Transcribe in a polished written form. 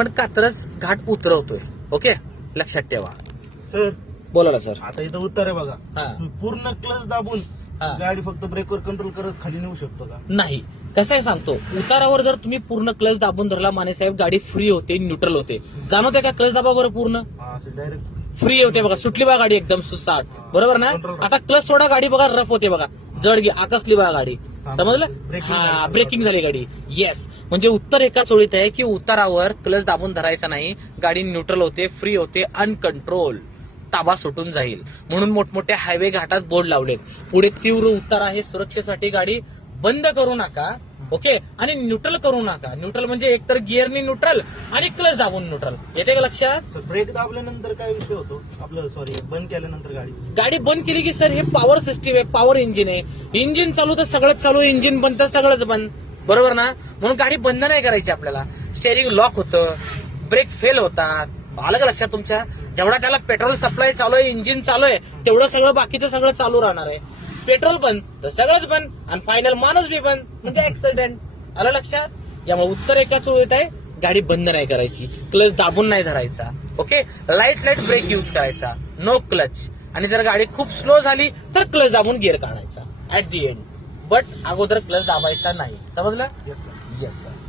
पण कात्रज घाट उतरवतोय. ओके, लक्षात ठेवा. सर बोला ना सर. आता इथं उत्तर आहे बघा. हा. पूर्ण क्लच दाबून हा. गाडी फक्त ब्रेकवर कंट्रोल करत खाली नेऊ शकतो का? नाही, कसं आहे सांगतो, उतारावर जर तुम्ही पूर्ण क्लच दाबून धरला माने साहेब, गाडी फ्री होते, न्यूट्रल होते. जाणवते का क्लच दाबावर पूर्ण हा, असं डायरेक्ट फ्री होते बघा, सुटली बघा गाडी एकदम सुसाट. बरोबर ना? आता क्लच सोडा, गाडी बघा रफ होते बघा, जड आकसली बघा गाडी. समजलं? हा, ब्रेकिंग झाली गाडी. येस, म्हणजे उत्तर एका चोळीत आहे की उतारावर क्लच दाबून धरायचा नाही, गाडी न्यूट्रल होते, फ्री होते, अनकंट्रोल, ताबा सुटून जाईल. म्हणून मोठमोठ्या हायवे घाटात बोर्ड लावलेत, पुढे तीव्र उतार आहे, सुरक्षेसाठी गाडी बंद करू नका. ओके, आणि न्यूट्रल करू नका. न्यूट्रल म्हणजे एकतर गिअरनी न्यूट्रल आणि क्लच दाबून न्यूट्रल. येते का लक्षात? ब्रेक दाबल्यानंतर काय विषय होतो आपलं? सॉरी, बंद केल्यानंतर गाडी बंद केली की सर हे पॉवर सिस्टीम आहे, पॉवर इंजिन आहे. इंजिन चालू तर सगळंच चालू, इंजिन बंद तर सगळंच बंद. बरोबर ना? म्हणून गाडी बंद नाही करायची आपल्याला. स्टेअरिंग लॉक होतं, ब्रेक फेल होतात. आलं का लक्षात तुमच्या? जेवढा त्याला पेट्रोल सप्लाय चालू आहे, इंजिन चालू आहे, तेवढं सगळं बाकीचं सगळं चालू राहणार आहे. पेट्रोल बंद तर सगळंच बंद, आणि फायनल माणूस बी बंद, म्हणजे ऍक्सिडेंट. आलं लक्षात? यामुळे उत्तर एका चोळीत आहे, गाडी बंद नाही करायची, क्लच दाबून नाही धरायचा. ओके, लाईट ब्रेक यूज करायचा, नो क्लच. आणि जर गाडी खूप स्लो झाली तर क्लच दाबून गिअर काढायचा ऍट दी एंड, बट अगोदर क्लच दाबायचा नाही. समजलं? Yes sir. Yes sir.